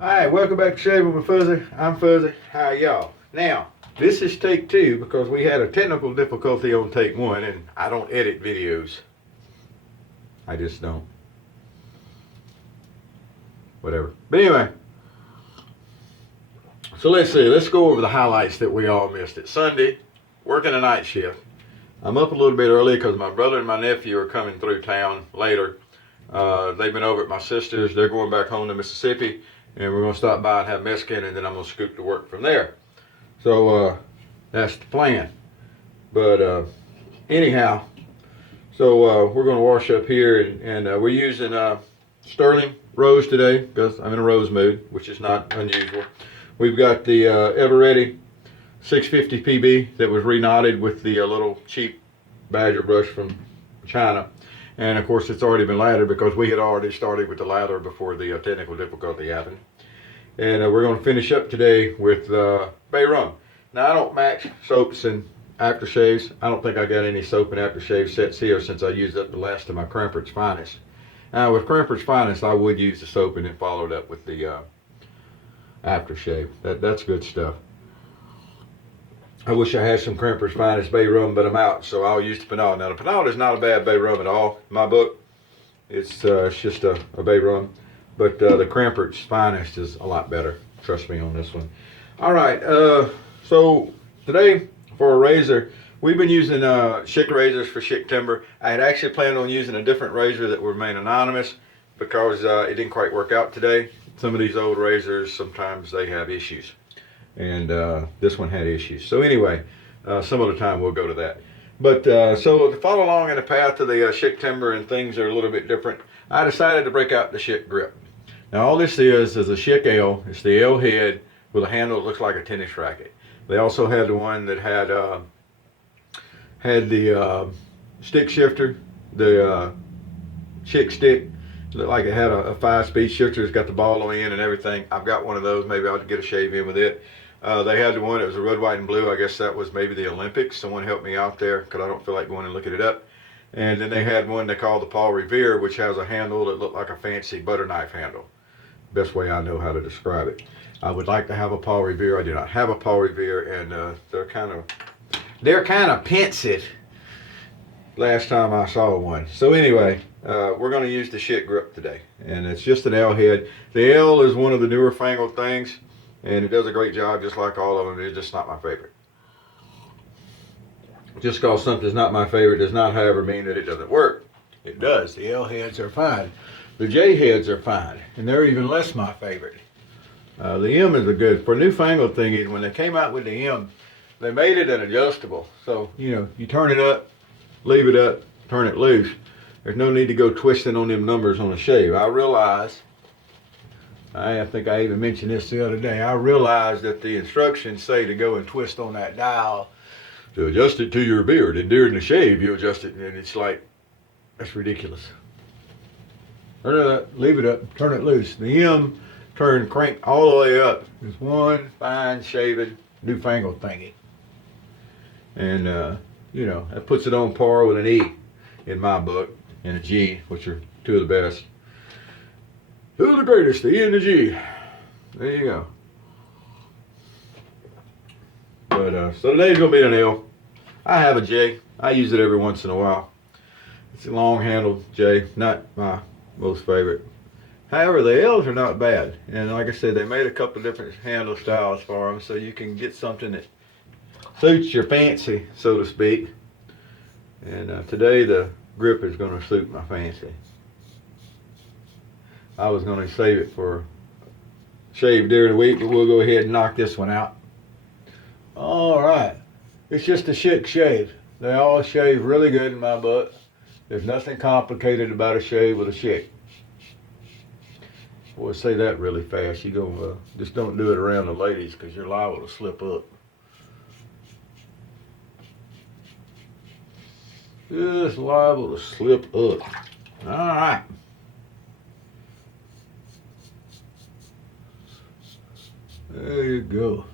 Alright, welcome back to Shave with Fuzzy. I'm Fuzzy. How y'all? Now, this is take 2 because we had a technical difficulty on take 1 and I don't edit videos. I just don't. Whatever. But anyway, so let's see. Let's go over the highlights that we all missed. It's Sunday, working a night shift. I'm up a little bit early because my brother and my nephew are coming through town later. They've been over at my sister's. They're going back home to Mississippi. And we're going to stop by and have Mexican, and then I'm going to scoop to work from there. So that's the plan. But anyhow, so we're going to wash up here, and we're using Stirling rose today because I'm in a rose mood, which is not unusual. We've got the Ever Ready 650 PB that was reknotted with the little cheap Badger brush from China. And of course, it's already been lathered because we had already started with the lather before the technical difficulty happened. And we're going to finish up today with Bay Rum. Now, I don't match soaps and aftershaves. I don't think I got any soap and aftershave sets here since I used up the last of my Cranford's Finest. Now, with Cranford's Finest, I would use the soap and then follow it up with the aftershave. That's good stuff. I wish I had some Cranford's Finest Bay Rum, but I'm out, so I'll use the Penal. Now, the Penal is not a bad Bay Rum at all in my book. It's just a Bay Rum. But the Cranford's Finest is a lot better. Trust me on this one. All right, so today for a razor, we've been using Schick razors for Schick timber. I had actually planned on using a different razor that would remain anonymous because it didn't quite work out today. Some of these old razors, sometimes they have issues. And this one had issues. So anyway, some other time we'll go to that. But so to follow along in the path of the Schick timber, and things are a little bit different, I decided to break out the Schick grip. Now all this is a Schick L. It's the L head with a handle that looks like a tennis racket. They also had the one that had the stick shifter, the Schick stick. It looked like it had a 5-speed shifter. It's got the ball on the end and everything. I've got one of those. Maybe I'll get a shave in with it. They had the one that was a red, white, and blue. I guess that was maybe the Olympics. Someone helped me out there because I don't feel like going and looking it up. And then they had one they called the Paul Revere, which has a handle that looked like a fancy butter knife handle. Best way I know how to describe it. I would like to have a Paul Revere. I do not have a Paul Revere, and they're kind of pensive. Last time I saw one. So anyway, we're going to use the Schick grip today, and it's just an L head. The L is one of the newer fangled things, and it does a great job, just like all of them. It's just not my favorite. Just because something's not my favorite does not, however, mean that it doesn't work. It does. The L heads are fine. The J heads are fine, and they're even less my favorite. The M is a good, for newfangled thingies, when they came out with the M, they made it an adjustable. So, you know, you turn it up, leave it up, turn it loose. There's no need to go twisting on them numbers on a shave. I realize, I think I even mentioned this the other day, I realize that the instructions say to go and twist on that dial to adjust it to your beard, and during the shave you adjust it, and it's like, that's ridiculous. Turn it up, leave it up, turn it loose. The M, crank all the way up. It's one fine shaven newfangled thingy. And you know, that puts it on par with an E in my book, and a G, which are two of the best. Two of the greatest, the E and the G. There you go. But so today's gonna be an L. I have a J. I use it every once in a while. It's a long handled J, not my most favorite. However, the L's are not bad, and like I said, they made a couple different handle styles for them, so you can get something that suits your fancy, so to speak. And today the grip is going to suit my fancy. I was going to save it for shave during the week, but we'll go ahead and knock this one out. All right, it's just a Schick shave. They all shave really good in my book. There's nothing complicated about a shave with a Schick. Boy, say that really fast. You go, just don't do it around the ladies because you're liable to slip up. Just liable to slip up. All right. There you go.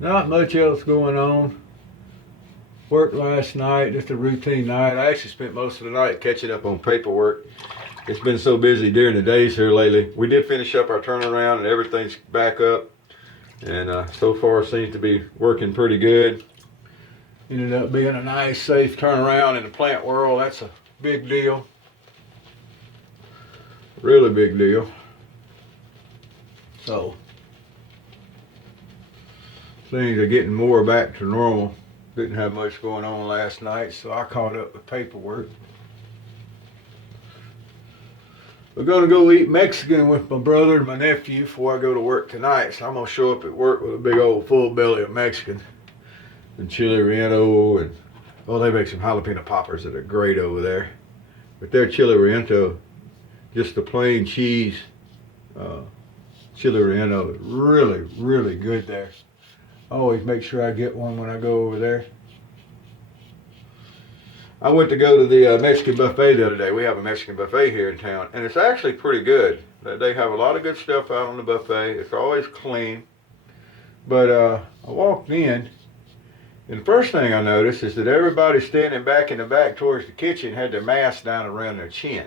Not much else going on. Worked last night, just a routine night. I actually spent most of the night catching up on paperwork. It's been so busy during the days here lately. We did finish up our turnaround and everything's back up. And so far seems to be working pretty good. Ended up being a nice, safe turnaround in the plant world. That's a big deal. Really big deal. So, things are getting more back to normal. Didn't have much going on last night, so I caught up with paperwork. We're gonna go eat Mexican with my brother and my nephew before I go to work tonight. So I'm gonna show up at work with a big old full belly of Mexican and chili relleno, and oh, they make some jalapeno poppers that are great over there. But their chili relleno, just the plain cheese chili relleno, is really, really good there. I always make sure I get one when I go over there. I went to go to the Mexican buffet the other day. We have a Mexican buffet here in town, and it's actually pretty good. They have a lot of good stuff out on the buffet. It's always clean. But I walked in, and the first thing I noticed is that everybody standing back in the back towards the kitchen had their mask down around their chin.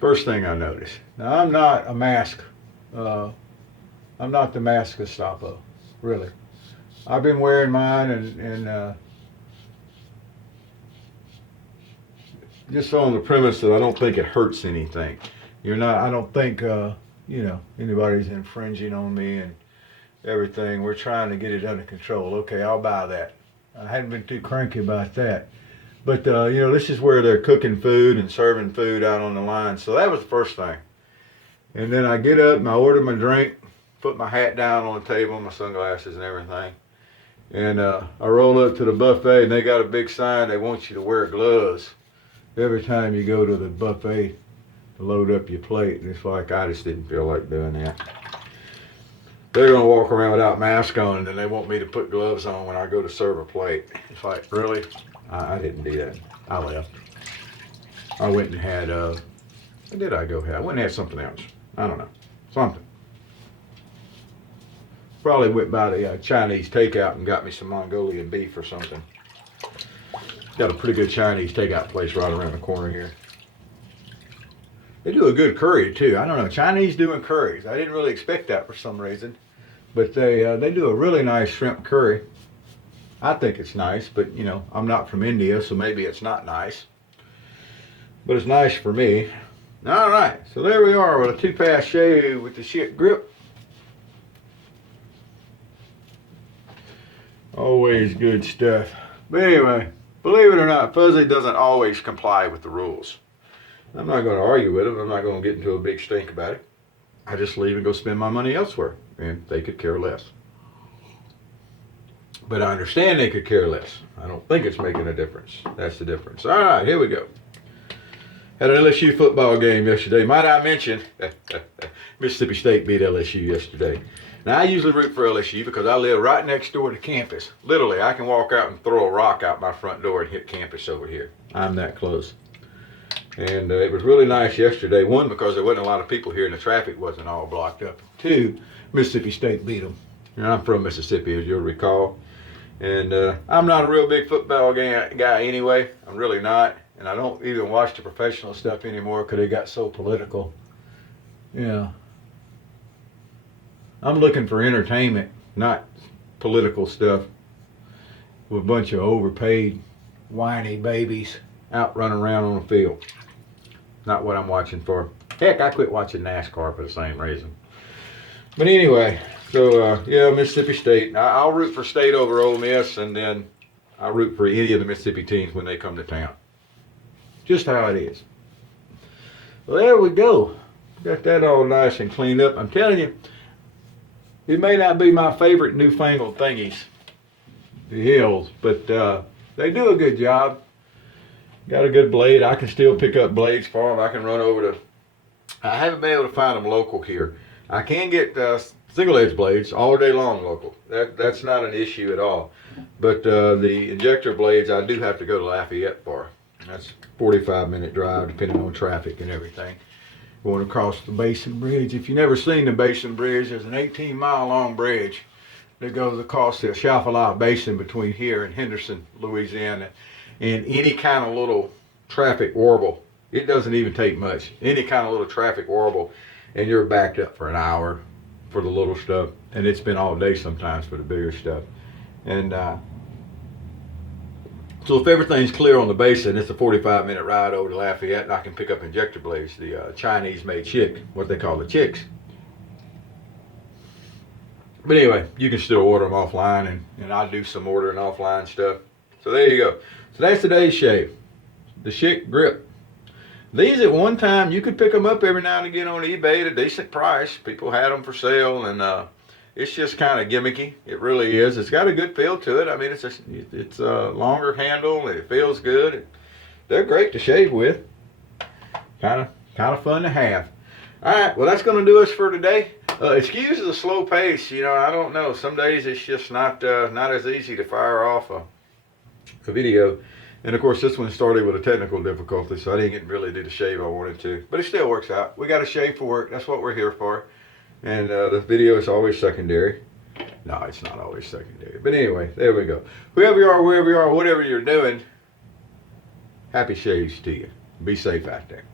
First thing I noticed. Now, I'm not a mask. I'm not the mask Gestapo, really. I've been wearing mine and just on the premise that I don't think it hurts anything. I don't think, anybody's infringing on me and everything. We're trying to get it under control. Okay, I'll buy that. I hadn't been too cranky about that. But, this is where they're cooking food and serving food out on the line. So that was the first thing. And then I get up and I order my drink, put my hat down on the table, my sunglasses and everything. And I roll up to the buffet, and they got a big sign. They want you to wear gloves every time you go to the buffet to load up your plate. And it's like, I just didn't feel like doing that. They're going to walk around without mask on, and then they want me to put gloves on when I go to serve a plate. It's like, really? I didn't do that. I left. I went and had, what did I go have? I went and had something else. I don't know. Something. Probably went by the Chinese takeout and got me some Mongolian beef or something. Got a pretty good Chinese takeout place right around the corner here. They do a good curry too. I don't know, Chinese doing curries. I didn't really expect that for some reason. But they do a really nice shrimp curry. I think it's nice, but I'm not from India, so maybe it's not nice. But it's nice for me. All right, so there we are with a 2-pass shave with the Schick grip. Always good stuff. But anyway, believe it or not, Fuzzy doesn't always comply with the rules. I'm not going to argue with him. I'm not going to get into a big stink about it. I just leave and go spend my money elsewhere, and they could care less. But I understand they could care less. I don't think it's making a difference. That's the difference. All right, here we go. Had an LSU football game yesterday. Might I mention, Mississippi State beat LSU yesterday. Now, I usually root for LSU because I live right next door to campus. Literally, I can walk out and throw a rock out my front door and hit campus over here. I'm that close. And it was really nice yesterday. One, because there wasn't a lot of people here and the traffic wasn't all blocked up. Two, Mississippi State beat them. And I'm from Mississippi, as you'll recall. And I'm not a real big football guy anyway. I'm really not. And I don't even watch the professional stuff anymore because they got so political. Yeah. I'm looking for entertainment, not political stuff with a bunch of overpaid, whiny babies out running around on the field. Not what I'm watching for. Heck, I quit watching NASCAR for the same reason. But anyway, so yeah, Mississippi State. I'll root for State over Ole Miss, and then I'll root for any of the Mississippi teams when they come to town. Just how it is. Well, there we go. Got that all nice and cleaned up. I'm telling you, it may not be my favorite newfangled thingies, the Hills, but they do a good job. Got a good blade. I can still pick up blades for them. I can run over to, I haven't been able to find them local here. I can get single edge blades all day long local. That's not an issue at all. But the injector blades, I do have to go to Lafayette for. That's a 45-minute drive depending on traffic and everything. Going across the Basin Bridge. If you've never seen the Basin Bridge, there's an 18-mile long bridge that goes across the Atchafalaya Basin between here and Henderson, Louisiana. And any kind of little traffic warble It doesn't even take much. Any kind of little traffic warble, and you're backed up for an hour for the little stuff. And it's been all day sometimes for the bigger stuff. And so if everything's clear on the basin, it's a 45-minute ride over to Lafayette, and I can pick up injector blades, the Chinese-made Schick, what they call the Chicks. But anyway, you can still order them offline, and I do some ordering offline stuff. So there you go. So that's today's shave, the Schick Grip. These at one time, you could pick them up every now and again on eBay at a decent price. People had them for sale, and it's just kind of gimmicky. It really is. It's got a good feel to it. I mean, it's a longer handle, and it feels good. They're great to shave with. Kind of fun to have. All right, well, that's going to do us for today. Excuse the slow pace. You know, I don't know. Some days it's just not as easy to fire off a video. And of course, this one started with a technical difficulty, so I didn't really do the shave I wanted to. But it still works out. We got to shave for work. That's what we're here for. And the video is always secondary. No, it's not always secondary. But anyway, there we go. Whoever you are, wherever you are, whatever you're doing, happy shaves to you. Be safe out there.